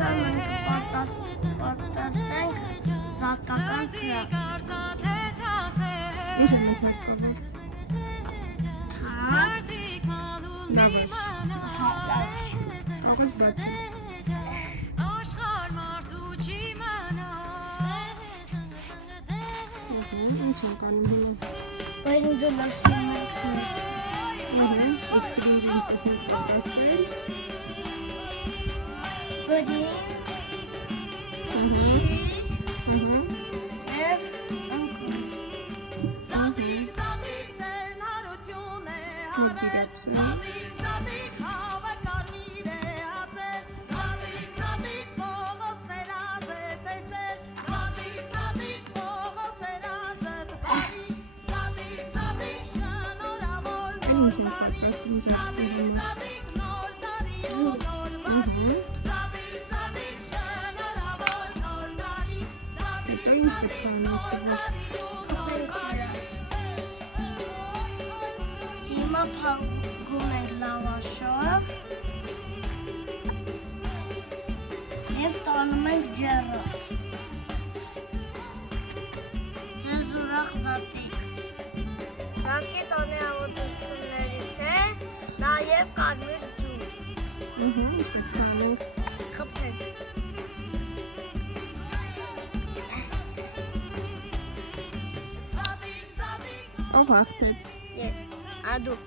այսօր մենք պարտաստենք զարգական փրակ։ Ինչ են ես հարկավում։ Հաց, Նավաշ։ հատակ, Կողես բացի։ Ինչ են կանում հուլը։ բրինձը լսում ենք մեջ։ Իսկ բրինձը ինքս են պատրաստել։ Բրինձ, և ընկում։ Մոտիրապսը։ Ինչ են պատրաստում զարդերին։ Հետո ինչ պետք է անեցիվը։ Հիմա փակում ենք լավաշով և տանում ենք ջեռը։ Ձեզ ուրախ զատիկ։ Հակի տանի ավոտություններից է նաև կարմիր ձու։ Ինչ պետք է անենք։ Խփել։ Ով հաղթեց։ Ես, ադու։